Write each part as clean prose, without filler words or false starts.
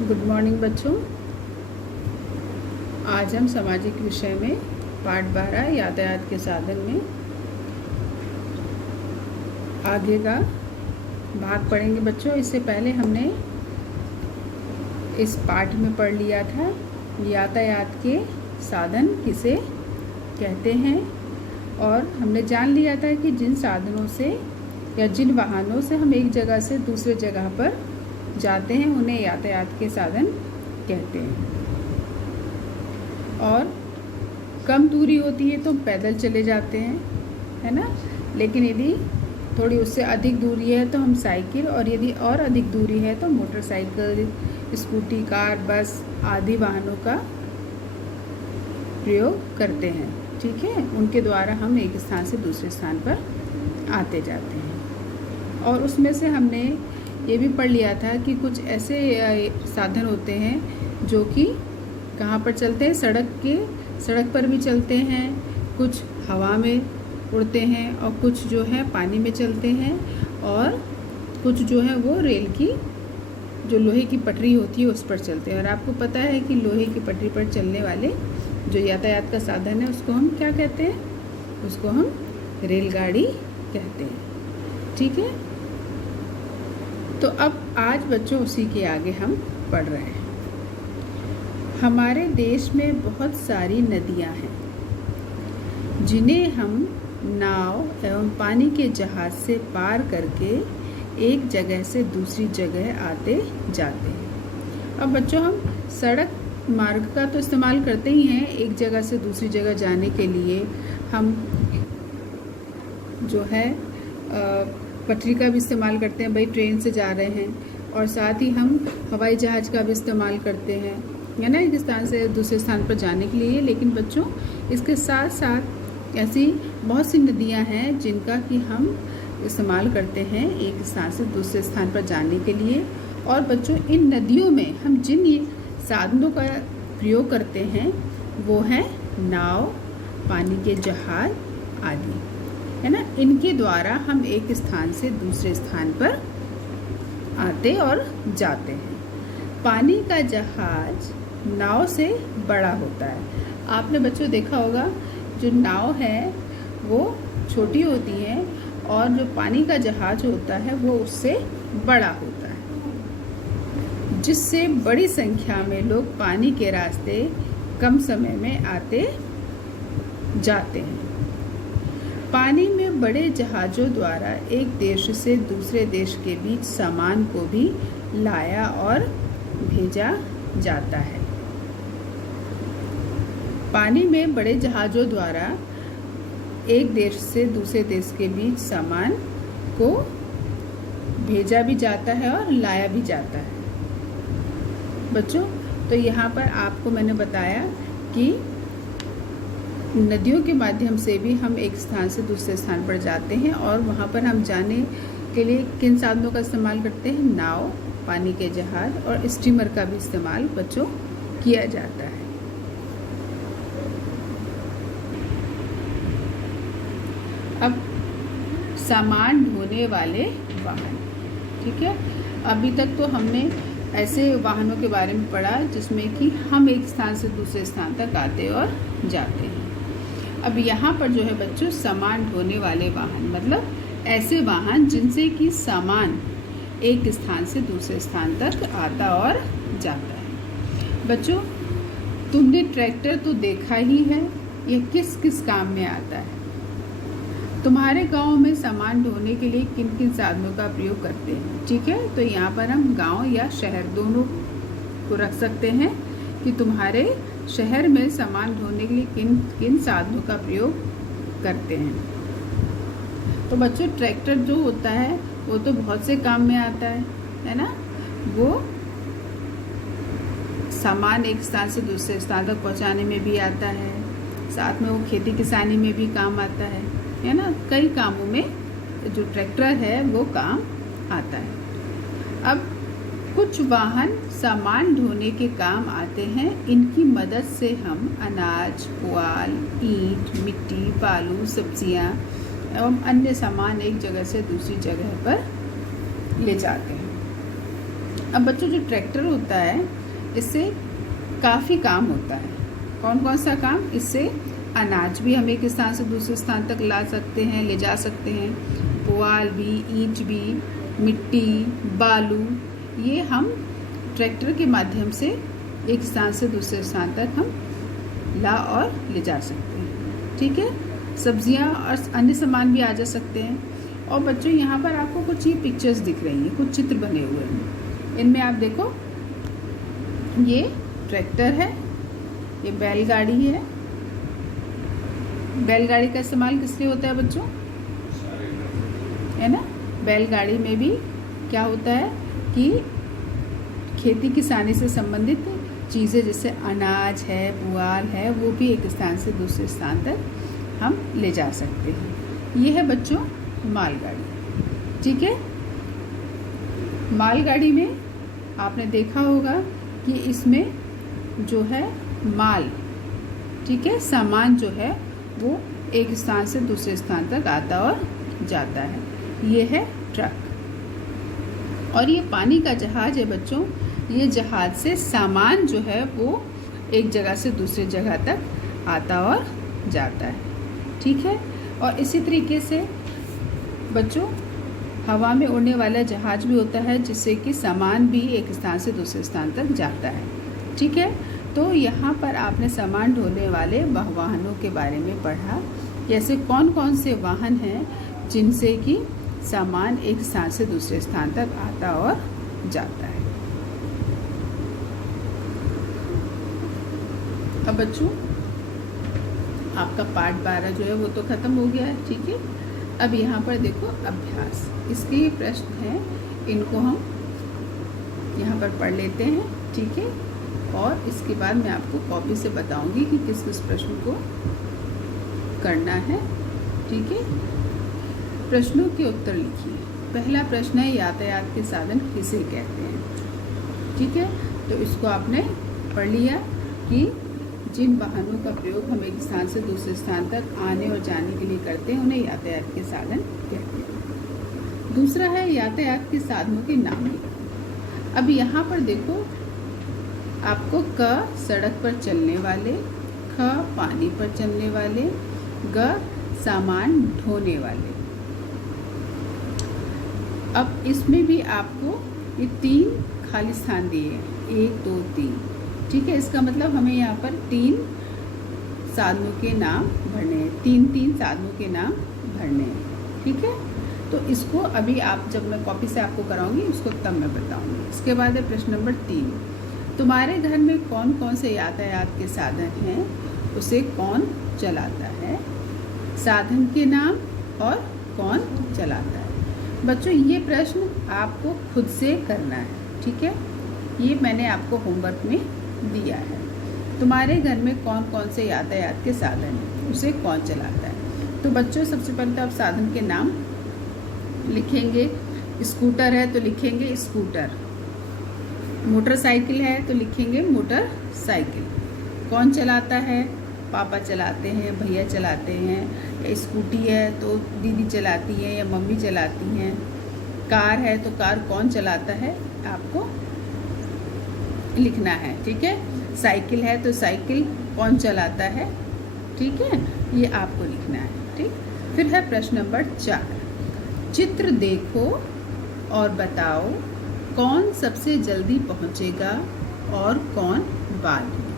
Good morning बच्चों। आज हम सामाजिक विषय में पाठ 12 यातायात के साधन में आगे का भाग पढ़ेंगे बच्चों। इससे पहले हमने इस पाठ में पढ़ लिया था यातायात के साधन किसे कहते हैं, और हमने जान लिया था कि जिन साधनों से या जिन वाहनों से हम एक जगह से दूसरे जगह पर जाते हैं उन्हें यातायात के साधन कहते हैं। और कम दूरी होती है तो पैदल चले जाते हैं, है ना। लेकिन यदि थोड़ी उससे अधिक दूरी है तो हम साइकिल, और यदि और अधिक दूरी है तो मोटरसाइकिल, स्कूटी, कार, बस आदि वाहनों का प्रयोग करते हैं। ठीक है, उनके द्वारा हम एक स्थान से दूसरे स्थान पर आते जाते हैं। और उसमें से हमने ये भी पढ़ लिया था कि कुछ ऐसे साधन होते हैं जो कि कहाँ पर चलते हैं, सड़क पर भी चलते हैं, कुछ हवा में उड़ते हैं, और कुछ जो है पानी में चलते हैं, और कुछ जो है वो रेल की जो लोहे की पटरी होती है उस पर चलते हैं। और आपको पता है कि लोहे की पटरी पर चलने वाले जो यातायात का साधन है उसको हम क्या कहते हैं? उसको हम रेलगाड़ी कहते हैं। ठीक है, तो अब आज बच्चों उसी के आगे हम पढ़ रहे हैं। हमारे देश में बहुत सारी नदियां हैं जिन्हें हम नाव एवं पानी के जहाज़ से पार करके एक जगह से दूसरी जगह आते जाते हैं। अब बच्चों हम सड़क मार्ग का तो इस्तेमाल करते ही हैं, एक जगह से दूसरी जगह जाने के लिए हम जो है पटरी का भी इस्तेमाल करते हैं, भाई ट्रेन से जा रहे हैं, और साथ ही हम हवाई जहाज़ का भी इस्तेमाल करते हैं, है ना, एक स्थान से दूसरे स्थान पर जाने के लिए। लेकिन बच्चों इसके साथ साथ ऐसी बहुत सी नदियां हैं जिनका कि हम इस्तेमाल करते हैं एक स्थान से दूसरे स्थान पर जाने के लिए। और बच्चों इन नदियों में हम जिन साधनों का प्रयोग करते हैं वो है नाव, पानी के जहाज आदि, है ना। इनके द्वारा हम एक स्थान से दूसरे स्थान पर आते और जाते हैं। पानी का जहाज नाव से बड़ा होता है। आपने बच्चों देखा होगा जो नाव है वो छोटी होती है और जो पानी का जहाज होता है वो उससे बड़ा होता है, जिससे बड़ी संख्या में लोग पानी के रास्ते कम समय में आते जाते हैं। पानी में बड़े जहाज़ों द्वारा एक देश से दूसरे देश के बीच सामान को भी लाया और भेजा जाता है। पानी में बड़े जहाज़ों द्वारा एक देश से दूसरे देश के बीच सामान को भेजा भी जाता है और लाया भी जाता है। बच्चों तो यहाँ पर आपको मैंने बताया कि नदियों के माध्यम से भी हम एक स्थान से दूसरे स्थान पर जाते हैं, और वहाँ पर हम जाने के लिए किन साधनों का इस्तेमाल करते हैं? नाव, पानी के जहाज और स्टीमर का भी इस्तेमाल बच्चों किया जाता है। अब सामान ढोने वाले वाहन। ठीक है, अभी तक तो हमने ऐसे वाहनों के बारे में पढ़ा जिसमें कि हम एक स्थान से दूसरे स्थान तक आते और जाते हैं। अब यहाँ पर जो है बच्चों सामान ढोने वाले वाहन मतलब ऐसे वाहन जिनसे कि सामान एक स्थान से दूसरे स्थान तक आता और जाता है। बच्चों तुमने ट्रैक्टर तो देखा ही है, यह किस किस काम में आता है? तुम्हारे गांव में सामान ढोने के लिए किन किन साधनों का प्रयोग करते हैं? ठीक है, तो यहाँ पर हम गांव या शहर दोनों को रख सकते हैं कि तुम्हारे शहर में सामान ढोने के लिए किन किन साधनों का प्रयोग करते हैं। तो बच्चों ट्रैक्टर जो होता है वो तो बहुत से काम में आता है ना। वो सामान एक स्थान से दूसरे स्थान तक पहुँचाने में भी आता है, साथ में वो खेती किसानी में भी काम आता है ना। कई कामों में जो ट्रैक्टर है वो काम आता है। अब कुछ वाहन सामान ढोने के काम आते हैं। इनकी मदद से हम अनाज, पुआल, ईंट, मिट्टी, बालू, सब्जियां एवं अन्य सामान एक जगह से दूसरी जगह पर ले जाते हैं। अब बच्चों जो ट्रैक्टर होता है इससे काफ़ी काम होता है। कौन कौन सा काम? इससे अनाज भी हम एक स्थान से दूसरे स्थान तक ला सकते हैं, ले जा सकते हैं। पुआल भी, ईंट भी, मिट्टी, बालू, ये हम ट्रैक्टर के माध्यम से एक स्थान से दूसरे स्थान तक हम ला और ले जा सकते हैं। ठीक है, सब्जियां और अन्य सामान भी आ जा सकते हैं। और बच्चों यहाँ पर आपको कुछ ये पिक्चर्स दिख रही हैं, कुछ चित्र बने हुए हैं। इनमें आप देखो, ये ट्रैक्टर है, ये बैलगाड़ी है। बैलगाड़ी का इस्तेमाल किस लिए होता है बच्चों? है ना, बैलगाड़ी में भी क्या होता है कि खेती किसानी से संबंधित चीज़ें जैसे अनाज है, पुआल है, वो भी एक स्थान से दूसरे स्थान तक हम ले जा सकते हैं। ये है बच्चों मालगाड़ी। ठीक है, मालगाड़ी में आपने देखा होगा कि इसमें जो है माल, ठीक है, सामान जो है वो एक स्थान से दूसरे स्थान तक आता और जाता है। ये है ट्रक। और ये पानी का जहाज है बच्चों। ये जहाज से सामान जो है वो एक जगह से दूसरी जगह तक आता और जाता है। ठीक है, और इसी तरीके से बच्चों हवा में उड़ने वाला जहाज भी होता है, जिससे कि सामान भी एक स्थान से दूसरे स्थान तक जाता है। ठीक है, तो यहाँ पर आपने सामान ढोने वाले वाहनों के बारे में पढ़ा, जैसे कौन कौन से वाहन हैं जिनसे कि सामान एक स्थान से दूसरे स्थान तक आता और जाता है। अब बच्चों आपका पाठ 12 जो है वो तो ख़त्म हो गया है। ठीक है, अब यहाँ पर देखो अभ्यास, इसके प्रश्न हैं, इनको हम यहाँ पर पढ़ लेते हैं। ठीक है, और इसके बाद मैं आपको कॉपी से बताऊंगी कि किस किस प्रश्न को करना है। ठीक है, प्रश्नों के उत्तर लिखिए। पहला प्रश्न है, यातायात के साधन किसे कहते हैं? ठीक है, तो इसको आपने पढ़ लिया कि जिन वाहनों का प्रयोग हम एक स्थान से दूसरे स्थान तक आने और जाने के लिए करते हैं उन्हें यातायात के साधन कहते हैं। दूसरा है, यातायात के साधनों के नाम लिखो। अब यहाँ पर देखो, आपको क सड़क पर चलने वाले, ख पानी पर चलने वाले, ग सामान ढोने वाले। अब इसमें भी आपको ये 3 खाली स्थान दिए हैं, 1 2 3। ठीक है, इसका मतलब हमें यहाँ पर 3 साधनों के नाम भरने हैं, 3 साधनों के नाम भरने हैं। ठीक है, तो इसको अभी आप, जब मैं कॉपी से आपको कराऊंगी उसको तब मैं बताऊंगी। इसके बाद है प्रश्न नंबर 3, तुम्हारे घर में कौन कौन से यातायात के साधन हैं, उसे कौन चलाता है? साधन के नाम और कौन चलाता है। बच्चों ये प्रश्न आपको खुद से करना है। ठीक है, ये मैंने आपको होमवर्क में दिया है। तुम्हारे घर में कौन कौन से यातायात के साधन हैं, उसे कौन चलाता है? तो बच्चों सबसे पहले तो आप साधन के नाम लिखेंगे। स्कूटर है तो लिखेंगे स्कूटर, मोटरसाइकिल है तो लिखेंगे मोटरसाइकिल। कौन चलाता है? पापा चलाते हैं, भैया चलाते हैं। या स्कूटी है तो दीदी चलाती है या मम्मी चलाती हैं। कार है तो कार कौन चलाता है, आपको लिखना है। ठीक है, साइकिल है तो साइकिल कौन चलाता है, ठीक है, ये आपको लिखना है। ठीक, फिर है प्रश्न नंबर 4, चित्र देखो और बताओ कौन सबसे जल्दी पहुंचेगा और कौन बाद में।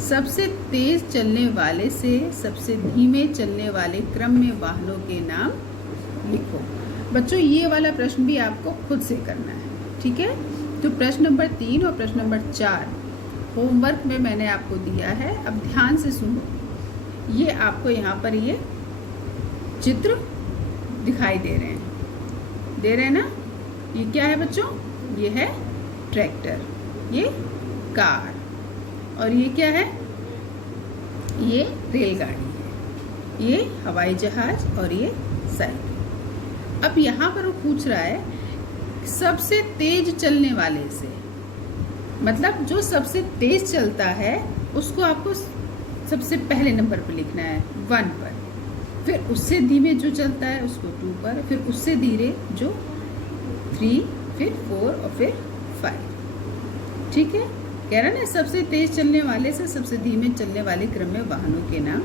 सबसे तेज चलने वाले से सबसे धीमे चलने वाले क्रम में वाहनों के नाम लिखो। बच्चों ये वाला प्रश्न भी आपको खुद से करना है। ठीक है, तो प्रश्न नंबर 3 और प्रश्न नंबर 4 होमवर्क में मैंने आपको दिया है। अब ध्यान से सुनो, ये आपको यहाँ पर ये चित्र दिखाई दे रहे हैं ना। ये क्या है बच्चों? ये है ट्रैक्टर, ये कार, और ये क्या है? ये रेलगाड़ी है, ये हवाई जहाज और ये साइकिल। अब यहाँ पर वो पूछ रहा है सबसे तेज चलने वाले से, मतलब जो सबसे तेज चलता है उसको आपको सबसे पहले नंबर पर लिखना है 1 पर, फिर उससे धीमे जो चलता है उसको 2 पर, फिर उससे धीरे जो 3, फिर 4 और फिर 5। ठीक है, कह रहा ना सबसे तेज चलने वाले से सबसे धीमे चलने वाले क्रम में वाहनों के नाम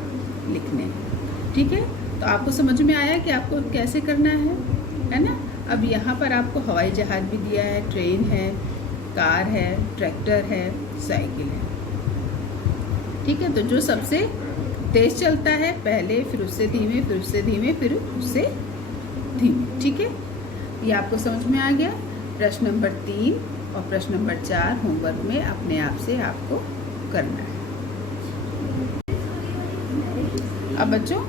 लिखने हैं। ठीक है, तो आपको समझ में आया कि आपको कैसे करना है ना। अब यहाँ पर आपको हवाई जहाज़ भी दिया है, ट्रेन है, कार है, ट्रैक्टर है, साइकिल है। ठीक है, तो जो सबसे तेज चलता है पहले, फिर उससे धीमे, फिर उससे धीमे, फिर उससे धीमे। ठीक है, ये आपको समझ में आ गया। प्रश्न नंबर 3 और प्रश्न नंबर 4 होमवर्क में अपने आप से आपको करना है। अब बच्चों,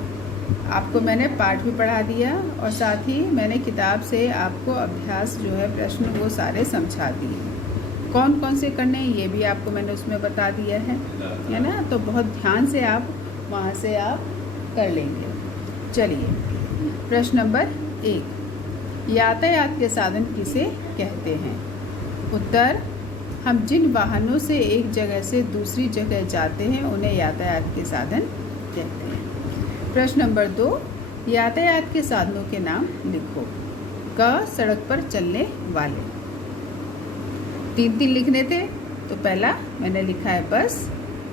आपको मैंने पाठ भी पढ़ा दिया और साथ ही मैंने किताब से आपको अभ्यास जो है प्रश्न वो सारे समझा दिए। कौन कौन से करने हैं ये भी आपको मैंने उसमें बता दिया है ना। तो बहुत ध्यान से आप वहाँ से आप कर लेंगे। चलिए, प्रश्न नंबर 1, यातायात के साधन किसे कहते हैं? उत्तर, हम जिन वाहनों से एक जगह से दूसरी जगह जाते हैं उन्हें यातायात के साधन कहते हैं। प्रश्न नंबर 2, यातायात के साधनों के नाम लिखो। क, सड़क पर चलने वाले। 3 लिखने थे, तो पहला मैंने लिखा है बस,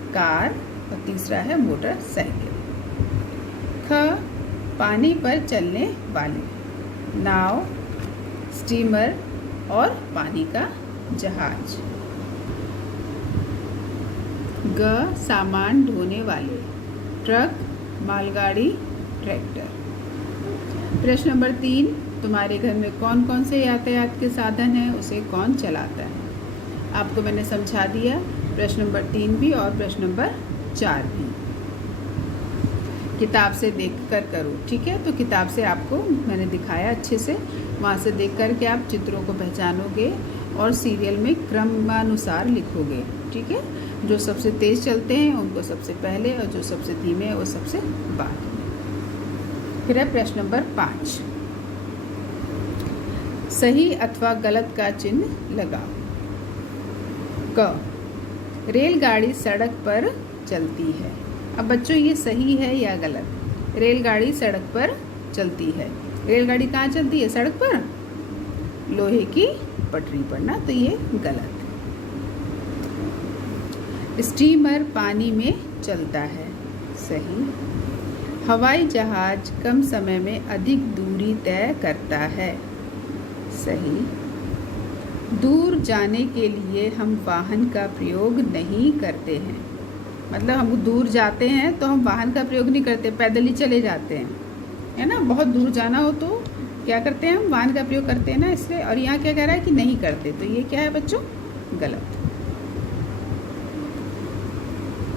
कार और तीसरा है मोटरसाइकिल। ख, पानी पर चलने वाले, नाव, स्टीमर और पानी का जहाज। ग, सामान ढोने वाले, ट्रक, मालगाड़ी, ट्रैक्टर। प्रश्न नंबर 3, तुम्हारे घर में कौन कौन से यातायात के साधन हैं, उसे कौन चलाता है? आपको मैंने समझा दिया। प्रश्न नंबर 3 भी और प्रश्न नंबर 4 भी किताब से देखकर करो। ठीक है, तो किताब से आपको मैंने दिखाया अच्छे से, वहाँ से देख कर के आप चित्रों को पहचानोगे और सीरियल में क्रमानुसार लिखोगे। ठीक है, जो सबसे तेज चलते हैं उनको सबसे पहले और जो सबसे धीमे है वो सबसे बाद में। फिर है प्रश्न नंबर 5, सही अथवा गलत का चिन्ह लगाओ। क, रेलगाड़ी सड़क पर चलती है। अब बच्चों ये सही है या गलत? रेलगाड़ी सड़क पर चलती है। रेलगाड़ी कहाँ चलती है? सड़क पर, लोहे की पटरी पर ना, तो ये गलत। स्टीमर पानी में चलता है, सही। हवाई जहाज कम समय में अधिक दूरी तय करता है, सही। दूर जाने के लिए हम वाहन का प्रयोग नहीं करते हैं। मतलब हम दूर जाते हैं तो हम वाहन का प्रयोग नहीं करते, पैदल ही चले जाते हैं, है ना। बहुत दूर जाना हो तो क्या करते हैं, हम वाहन का प्रयोग करते हैं ना, इसलिए। और यहाँ क्या कह रहा है कि नहीं करते, तो ये क्या है बच्चों? गलत।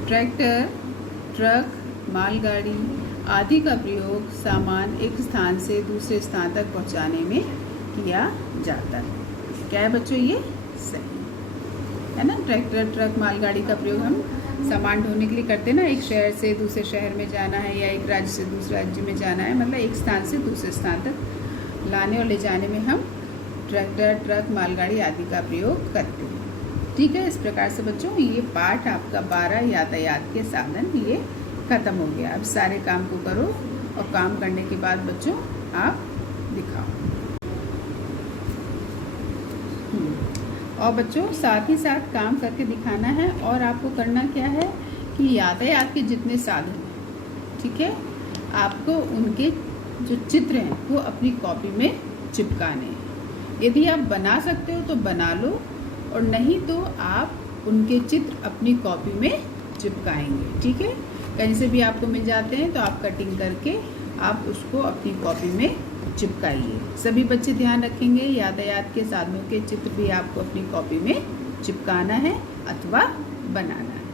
ट्रैक्टर, ट्रक, मालगाड़ी आदि का प्रयोग सामान एक स्थान से दूसरे स्थान तक पहुँचाने में किया जाता है। क्या है बच्चों? ये सही है ना। ट्रैक्टर, ट्रक, मालगाड़ी का प्रयोग हम सामान ढोने के लिए करते हैं ना। एक शहर से दूसरे शहर में जाना है या एक राज्य से दूसरे राज्य में जाना है, मतलब एक स्थान से दूसरे स्थान तक लाने और ले जाने में हम ट्रैक्टर, ट्रक, मालगाड़ी आदि का प्रयोग करते हैं। ठीक है, इस प्रकार से बच्चों ये पाठ आपका 12 यातायात के साधन ये ख़त्म हो गया। अब सारे काम को करो और काम करने के बाद बच्चों आप दिखाओ। और बच्चों साथ ही साथ काम करके दिखाना है। और आपको करना क्या है कि यातायात के जितने साधन हैं, ठीक है, आपको उनके जो चित्र हैं वो अपनी कॉपी में चिपकाने हैं। यदि आप बना सकते हो तो बना लो, और नहीं तो आप उनके चित्र अपनी कॉपी में चिपकाएंगे। ठीक है, कहीं से भी आपको मिल जाते हैं तो आप कटिंग करके आप उसको अपनी कॉपी में चिपकाइए। सभी बच्चे ध्यान रखेंगे, यातायात के साधनों के चित्र भी आपको अपनी कॉपी में चिपकाना है अथवा बनाना है।